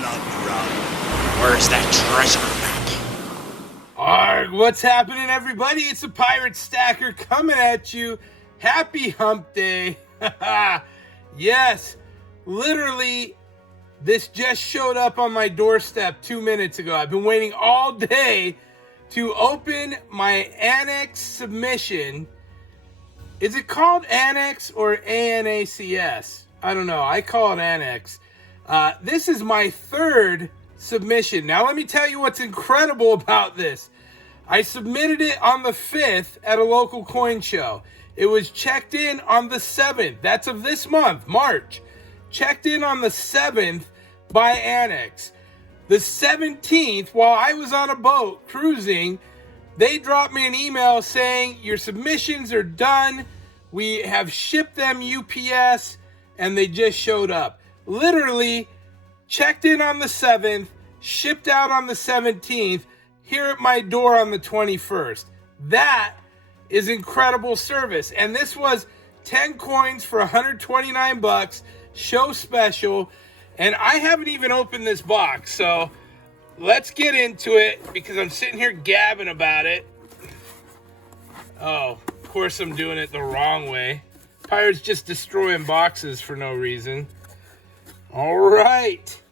blood run. Where's that treasure map? Arg, what's happening, everybody? It's a Pirate Stacker coming at you. Happy Hump Day. Yes, literally, this just showed up on my doorstep 2 minutes ago. I've been waiting all day to open my ANACS submission. Is it called ANACS or ANACS? I don't know. I call it ANACS. This is my third submission. Now, let me tell you what's incredible about this. I submitted it on the 5th at a local coin show. It was checked in on the 7th. That's of this month, March. Checked in on the 7th by ANACS. The 17th, while I was on a boat cruising, they dropped me an email saying, your submissions are done. We have shipped them UPS, and they just showed up. Literally, checked in on the 7th, shipped out on the 17th, here at my door on the 21st. That is incredible service. And this was 10 coins for 129 bucks, show special. And I haven't even opened this box, so let's get into it because I'm sitting here gabbing about it. Oh, of course I'm doing it the wrong way. Pirates just destroying boxes for no reason. All right.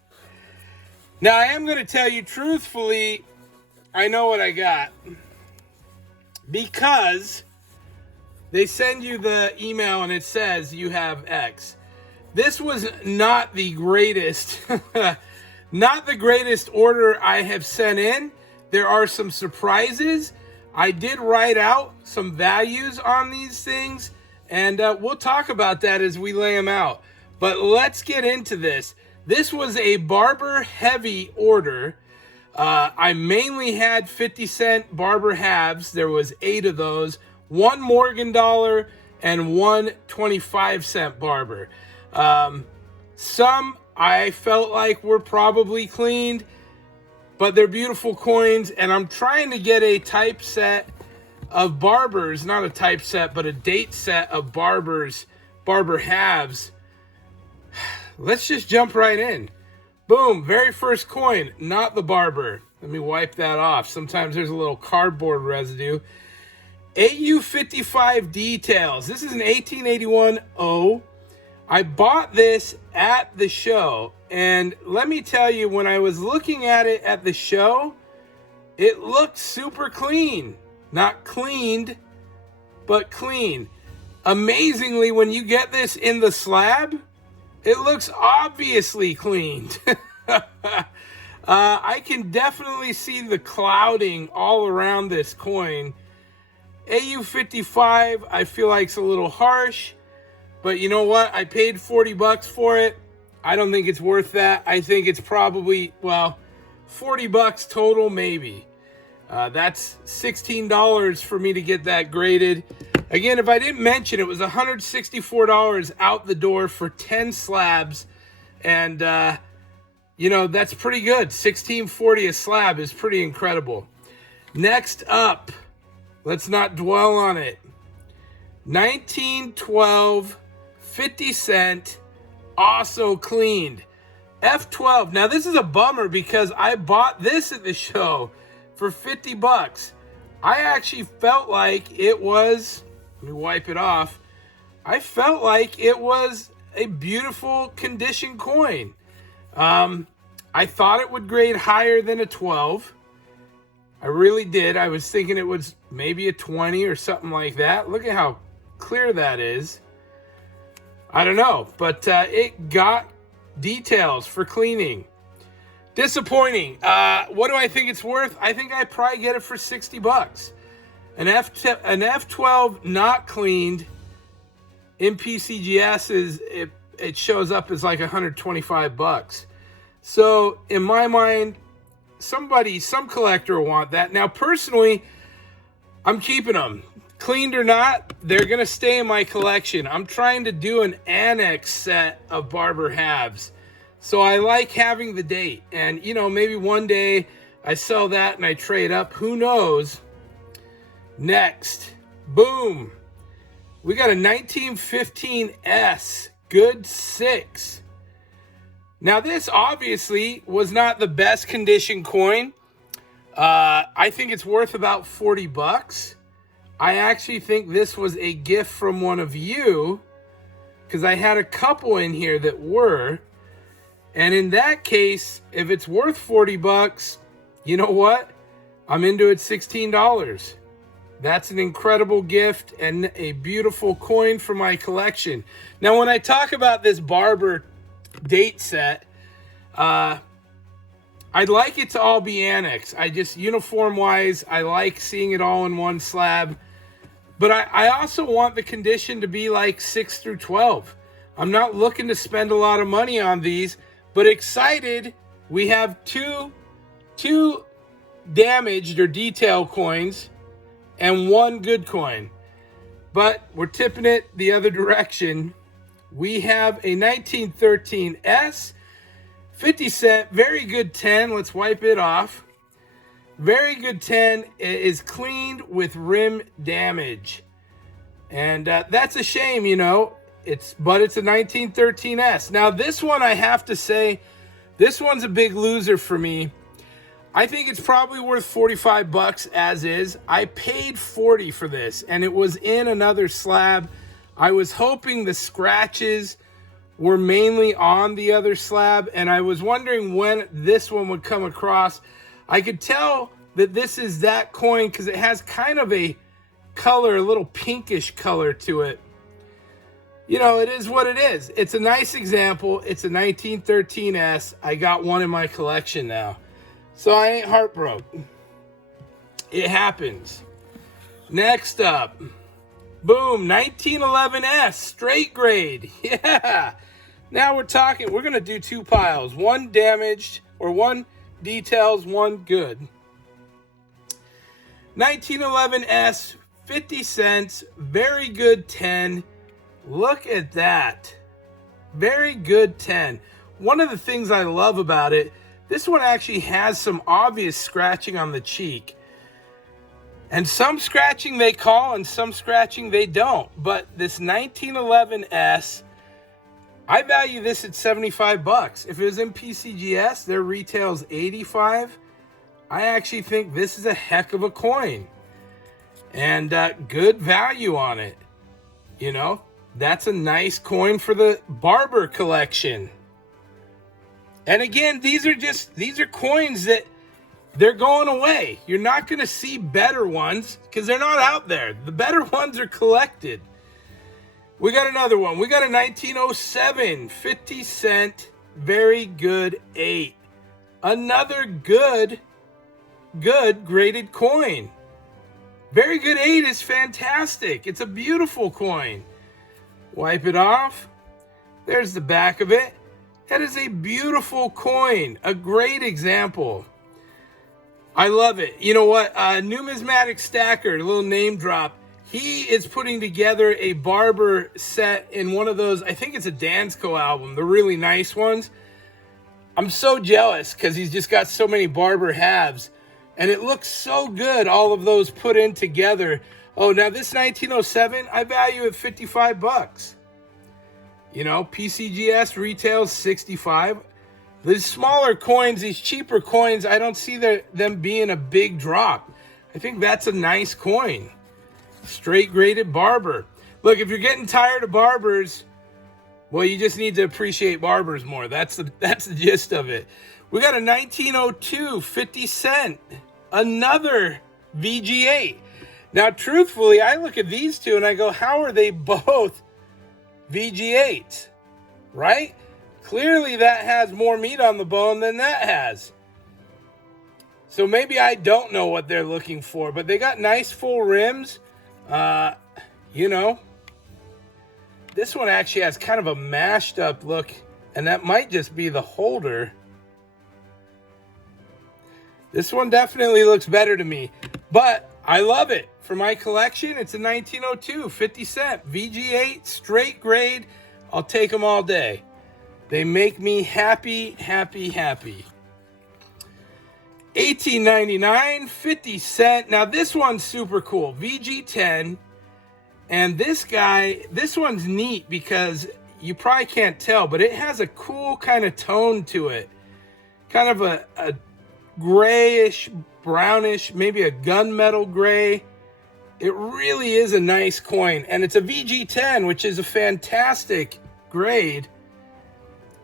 Now, I am going to tell you truthfully, I know what I got. Because they send you the email and it says you have X. This was not the greatest, not the greatest order I have sent in. There are some surprises. I did write out some values on these things, and we'll talk about that as we lay them out. But let's get into this. This was a barber heavy order. I mainly had 50-cent barber halves. There was 8 of those, 1 Morgan dollar and 1 25-cent barber. Some I felt like were probably cleaned, but they're beautiful coins, and I'm trying to get a type set of barbers, not a type set, but a date set of barbers, barber halves. Let's just jump right in. Boom, very first coin, not the barber. Let me wipe that off. Sometimes there's a little cardboard residue. AU55 details. This is an 1881 O. I bought this at the show, and let me tell you, when I was looking at it at the show, it looked super clean. Not cleaned, but clean. Amazingly, when you get this in the slab, it looks obviously cleaned. I can definitely see the clouding all around this coin. AU55, I feel like it's a little harsh. But you know what? I paid 40 bucks for it. I don't think it's worth that. I think it's probably, well, 40 bucks total, maybe. That's $16 for me to get that graded. Again, if I didn't mention, it was $164 out the door for 10 slabs. And, you know, that's pretty good. $16.40 a slab is pretty incredible. Next up, let's not dwell on it. 1912 50 cent, also cleaned. F12. Now, this is a bummer because I bought this at the show for 50 bucks. I actually felt like it was, let me wipe it off. I felt like it was a beautiful condition coin. I thought it would grade higher than a 12. I really did. I was thinking it was maybe a 20 or something like that. Look at how clear that is. I don't know, but it got details for cleaning. Disappointing. What do I think it's worth? I think I'd probably get it for 60 bucks. An F12 not cleaned in PCGS is it shows up as like 125 bucks. So in my mind, some collector will want that. Now personally, I'm keeping them. Cleaned or not, they're going to stay in my collection. I'm trying to do an ANACS set of barber halves. So I like having the date. And, you know, maybe one day I sell that and I trade up. Who knows? Next. Boom. We got a 1915 S. Good 6. Now this obviously was not the best condition coin. I think it's worth about 40 bucks. I actually think this was a gift from one of you, because I had a couple in here that were. And in that case, if it's worth 40 bucks, you know what? I'm into it $16. That's an incredible gift and a beautiful coin for my collection. Now, when I talk about this barber date set, I'd like it to all be ANACS. I just, uniform wise, I like seeing it all in one slab. But I also want the condition to be like 6 through 12. I'm not looking to spend a lot of money on these, but excited. We have two damaged or detail coins and one good coin. But we're tipping it the other direction. We have a 1913 S, 50 cent, very good 10. Let's wipe it off. Very good 10. It is cleaned with rim damage. And that's a shame, you know. But it's a 1913 S. Now this one, I have to say, this one's a big loser for me. I think it's probably worth 45 bucks as is. I paid 40 for this, and it was in another slab. I was hoping the scratches were mainly on the other slab, and I was wondering when this one would come across. I could tell that this is that coin because it has kind of a color, a little pinkish color to it. You know, it is what it is. It's a nice example. It's a 1913 S. I got one in my collection now. So I ain't heartbroken. It happens. Next up, boom, 1911 S, straight grade. Yeah. Now we're talking, we're going to do two piles. One damaged, or one details, one good. 1911 S, 50 cents, very good 10. Look at that. Very good 10. One of the things I love about it, this one actually has some obvious scratching on the cheek. And some scratching they call and some scratching they don't. But this 1911 S, I value this at 75 bucks. If it was in PCGS, their retail's 85. I actually think this is a heck of a coin. And good value on it. You know, that's a nice coin for the barber collection. And again, these are coins that they're going away. You're not going to see better ones because they're not out there. The better ones are collected. We got another one. We got a 1907 50 cent, very good 8. Another good graded coin. Very good 8 is fantastic. It's a beautiful coin. Wipe it off. There's the back of it. That is a beautiful coin. A great example. I love it. You know what? Numismatic Stacker, a little name drop. He is putting together a barber set in one of those, I think it's a Dansko album, the really nice ones. I'm so jealous because he's just got so many barber halves. And it looks so good, all of those put in together. Oh, now this 1907, I value at 55 bucks. You know, PCGS retails 65. These smaller coins, these cheaper coins, I don't see them being a big drop. I think that's a nice coin. Straight graded barber. Look, if you're getting tired of barbers, well, you just need to appreciate barbers more. That's the gist of it. We got a 1902 50 cent. Another VG8. Now, truthfully, I look at these two and I go, how are they both VG8s, right? Clearly that has more meat on the bone than that has. So maybe I don't know what they're looking for, but they got nice full rims. You know, this one actually has kind of a mashed up look, and that might just be the holder. This one definitely looks better to me, but I love it. For my collection, it's a 1902 50 cent VG8 straight grade. I'll take them all day. They make me happy, happy, happy. 18.99 50 cent. Now this one's super cool. VG10. And this guy, this one's neat because you probably can't tell, but it has a cool kind of tone to it. Kind of a grayish, brownish, maybe a gunmetal gray. It really is a nice coin, and it's a VG10, which is a fantastic grade.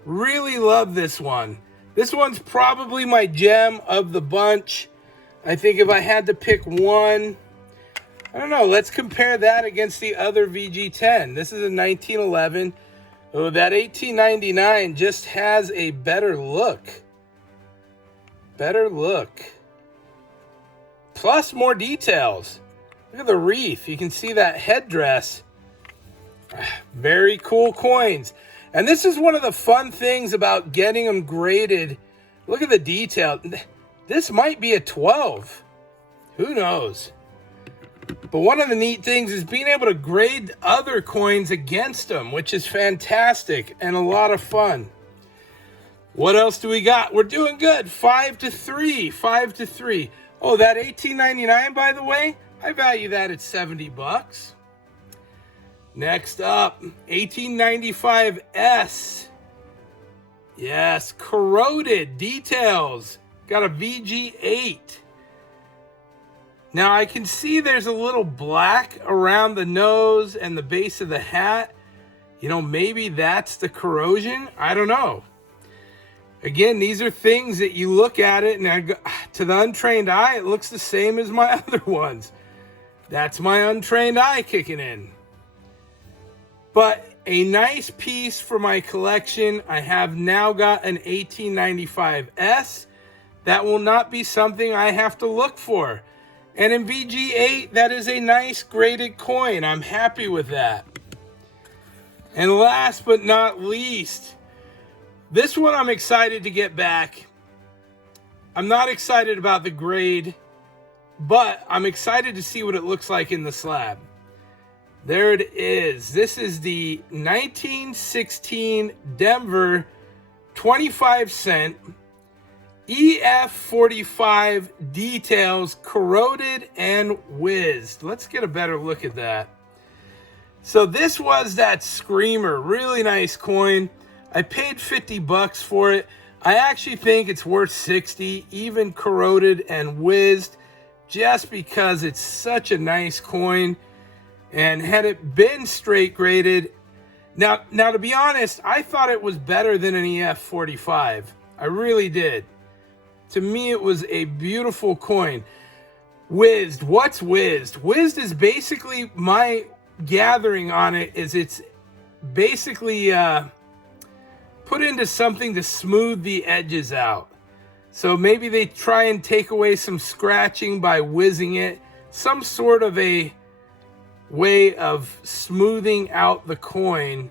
Really love this one. This one's probably my gem of the bunch. I think if I had to pick one, I don't know, let's compare that against the other VG10. This is a 1911. Oh, that 1899 just has a better look. Better look. Plus more details. Look at the wreath. You can see that headdress. Very cool coins. And this is one of the fun things about getting them graded. Look at the detail. This might be a 12. Who knows? But one of the neat things is being able to grade other coins against them, which is fantastic and a lot of fun. What else do we got? We're doing good. 5-3. 5-3. Oh, that 1899, by the way, I value that at $70. Next up, 1895S. Yes, corroded details. Got a VG8. Now I can see there's a little black around the nose and the base of the hat. You know, maybe that's the corrosion. I don't know. Again, these are things that you look at it and to the untrained eye, it looks the same as my other ones. That's my untrained eye kicking in. But a nice piece for my collection. I have now got an 1895S. That will not be something I have to look for. And in VG8, that is a nice graded coin. I'm happy with that. And last but not least, this one I'm excited to get back. I'm not excited about the grade, but I'm excited to see what it looks like in the slab. There it is. This is the 1916 Denver 25-cent EF45 details, corroded and whizzed. Let's get a better look at that. So this was that screamer. Really nice coin. I paid $50 for it. I actually think it's worth $60, even corroded and whizzed, just because it's such a nice coin. And had it been straight graded, now to be honest, I thought it was better than an EF45. I really did. To me, it was a beautiful coin. Whizzed. What's whizzed? Whizzed is basically, my gathering on it is it's basically put into something to smooth the edges out. So maybe they try and take away some scratching by whizzing it. Some sort of a way of smoothing out the coin.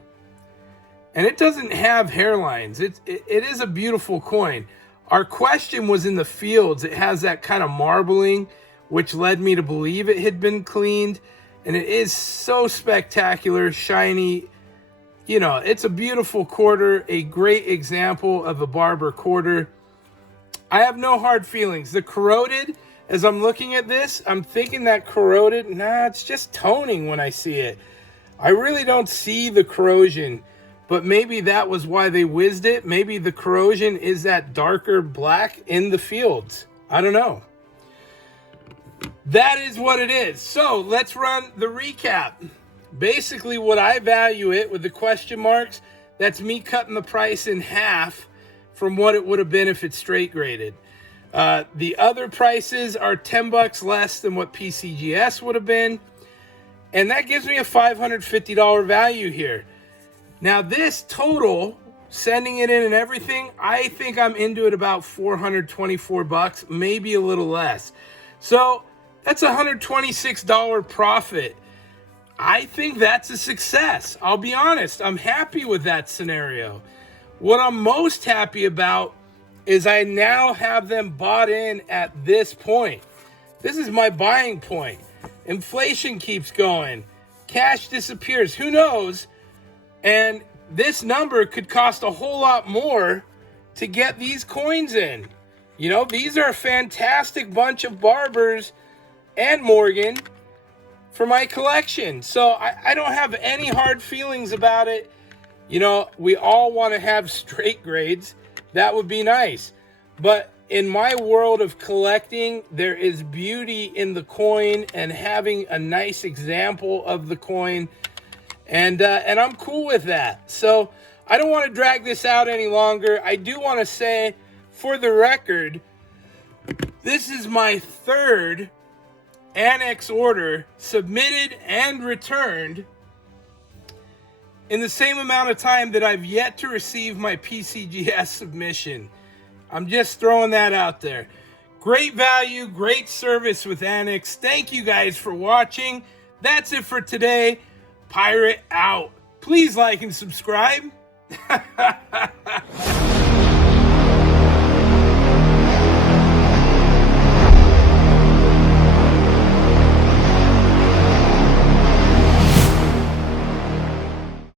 And it doesn't have hairlines. It is a beautiful coin. Our question was in the fields. It has that kind of marbling, which led me to believe it had been cleaned. And it is so spectacular, shiny. You know, it's a beautiful quarter, a great example of a barber quarter. I have no hard feelings. The corroded, as I'm looking at this, I'm thinking that corroded, nah, it's just toning when I see it. I really don't see the corrosion. But maybe that was why they whizzed it. Maybe the corrosion is that darker black in the fields. I don't know. That is what it is. So let's run the recap. Basically what I value it with the question marks, that's me cutting the price in half from what it would have been if it's straight graded. The other prices are $10 less than what PCGS would have been. And that gives me a $550 value here. Now this total, sending it in and everything, I think I'm into it about $424, maybe a little less. So that's a $126 profit. I think that's a success. I'll be honest, I'm happy with that scenario. What I'm most happy about is I now have them bought in at this point. This is my buying point. Inflation keeps going. Cash disappears. Who knows? And this number could cost a whole lot more to get these coins in. You know, these are a fantastic bunch of barbers and Morgan for my collection. So I don't have any hard feelings about it. You know, we all want to have straight grades. That would be nice. But in my world of collecting, there is beauty in the coin and having a nice example of the coin. And I'm cool with that. So I don't want to drag this out any longer. I do want to say, for the record, this is my third ANACS order submitted and returned in the same amount of time that I've yet to receive my PCGS submission. I'm just throwing that out there. Great value, great service with ANACS. Thank you guys for watching. That's it for today. Pirate out. Please like and subscribe.